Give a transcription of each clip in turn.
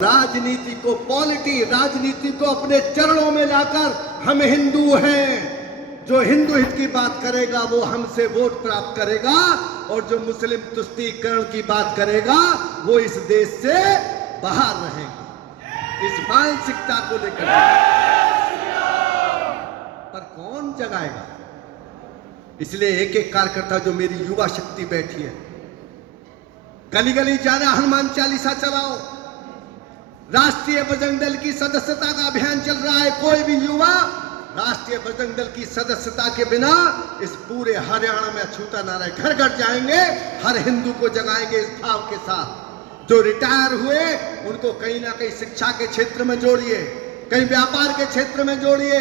राजनीति को राजनीति को अपने चरणों में लाकर हम हिंदू हैं। जो हिंदू हित की बात करेगा वो हमसे वोट प्राप्त करेगा और जो मुस्लिम तुष्टीकरण की बात करेगा वो इस देश से बाहर रहेगा। इस मानसिकता को लेकर पर कौन जगाएगा? इसलिए एक एक कार्यकर्ता जो मेरी युवा शक्ति बैठी है, गली गली जाना, हनुमान चालीसा चलाओ। राष्ट्रीय बजरंग दल की सदस्यता का अभियान चल रहा है। कोई भी युवा राष्ट्रीय बजरंग दल की सदस्यता के बिना इस पूरे हरियाणा में अछूता ना रहे। घर घर जाएंगे, हर हिंदू को जगाएंगे इस भाव के साथ। जो रिटायर हुए उनको कहीं ना कहीं शिक्षा के क्षेत्र में जोड़िए, कहीं व्यापार के क्षेत्र में जोड़िए।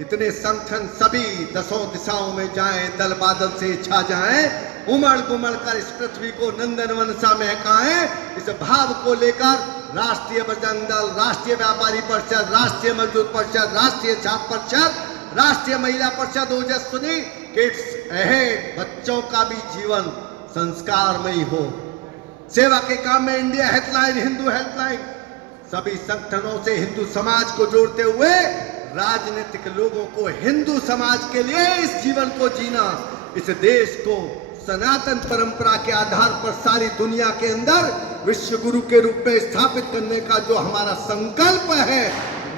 इतने संगठन सभी दसों दिशाओं में जाएं, दल बादल से छा जाएं, उमड़ बुमड़ कर इस पृथ्वी को नंदनवन सा महकाएं। इस भाव को लेकर राष्ट्रीय बजरंग दल, राष्ट्रीय व्यापारी परिषद, राष्ट्रीय मजदूर परिषद, राष्ट्रीय छात्र परिषद, राष्ट्रीय महिला परिषद ओजस्विनी किड्स अहेड, बच्चों का भी जीवन संस्कारमयी हो। सेवा के काम में इंडिया हेल्पलाइन, हिंदू हेल्पलाइन, सभी संगठनों से हिंदू समाज को जोड़ते हुए राजनीतिक लोगों को हिंदू समाज के लिए इस जीवन को जीना, इस देश को सनातन परंपरा के आधार पर सारी दुनिया के अंदर विश्व गुरु के रूप में स्थापित करने का जो हमारा संकल्प है,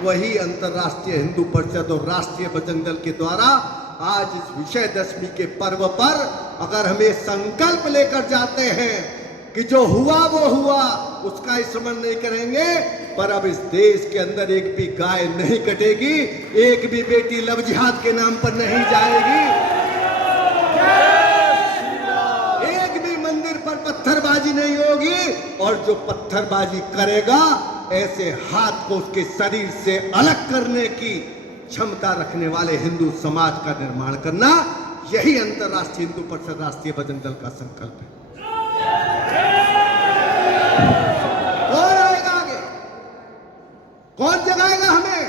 वही अंतर्राष्ट्रीय हिंदू परिषद और राष्ट्रीय बजरंग दल के द्वारा आज इस विजयदशमी के पर्व पर अगर हम ये संकल्प लेकर जाते हैं कि जो हुआ वो हुआ, उसका स्मरण नहीं करेंगे, पर अब इस देश के अंदर एक भी गाय नहीं कटेगी, एक भी बेटी लव जिहाद के नाम पर नहीं जाएगी, एक भी मंदिर पर पत्थरबाजी नहीं होगी। और जो पत्थरबाजी करेगा, ऐसे हाथ को उसके शरीर से अलग करने की क्षमता रखने वाले हिंदू समाज का निर्माण करना, यही अंतर्राष्ट्रीय हिंदू परिषद राष्ट्रीय बजरंग दल का संकल्प है। कौन आएगा आगे? कौन जगाएगा हमें?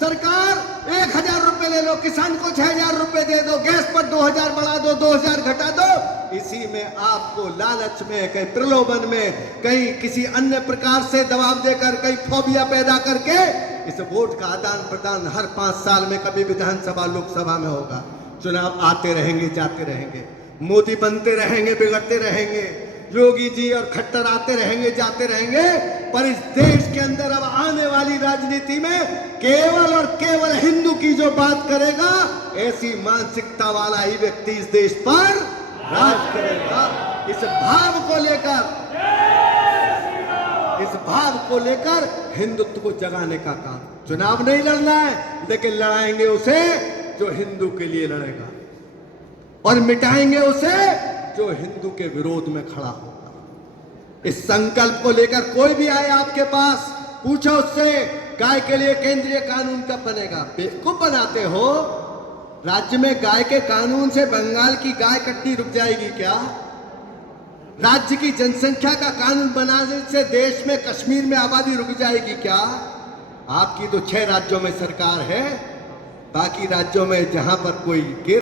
सरकार 1000 रुपए ले लो, किसान को 6000 रुपए दे दो, गैस पर 2000 बढ़ा दो, 2000 घटा दो। इसी में आपको लालच में, कहीं प्रलोभन में, कहीं किसी अन्य प्रकार से दबाव देकर, कहीं फोबिया पैदा करके इस वोट का आदान प्रदान हर 5 साल में कभी विधानसभा लोकसभा में होगा। चुनाव आते रहेंगे, जाते रहेंगे, मोदी बनते रहेंगे, बिगड़ते रहेंगे, योगी जी और खट्टर आते रहेंगे, जाते रहेंगे, पर इस देश के अंदर अब आने वाली राजनीति में केवल और केवल हिंदू की जो बात करेगा, ऐसी मानसिकता वाला ही व्यक्ति इस देश पर राज करेगा। इस भाव को लेकर हिंदुत्व को जगाने का काम। चुनाव नहीं लड़ना है, लेकिन लड़ाएंगे उसे जो हिंदू के लिए लड़ेगा, और मिटाएंगे उसे जो हिंदू के विरोध में खड़ा होगा। इस संकल्प को लेकर कोई भी आए आपके पास, पूछो उससे गाय के लिए केंद्रीय कानून कब बनेगा? बेवकूफ बनाते हो। राज्य में गाय के कानून से बंगाल की गाय कटनी रुक जाएगी क्या? राज्य की जनसंख्या का कानून बनाने से देश में कश्मीर में आबादी रुक जाएगी क्या? आपकी तो 6 राज्यों में सरकार है, बाकी राज्यों में जहां पर कोई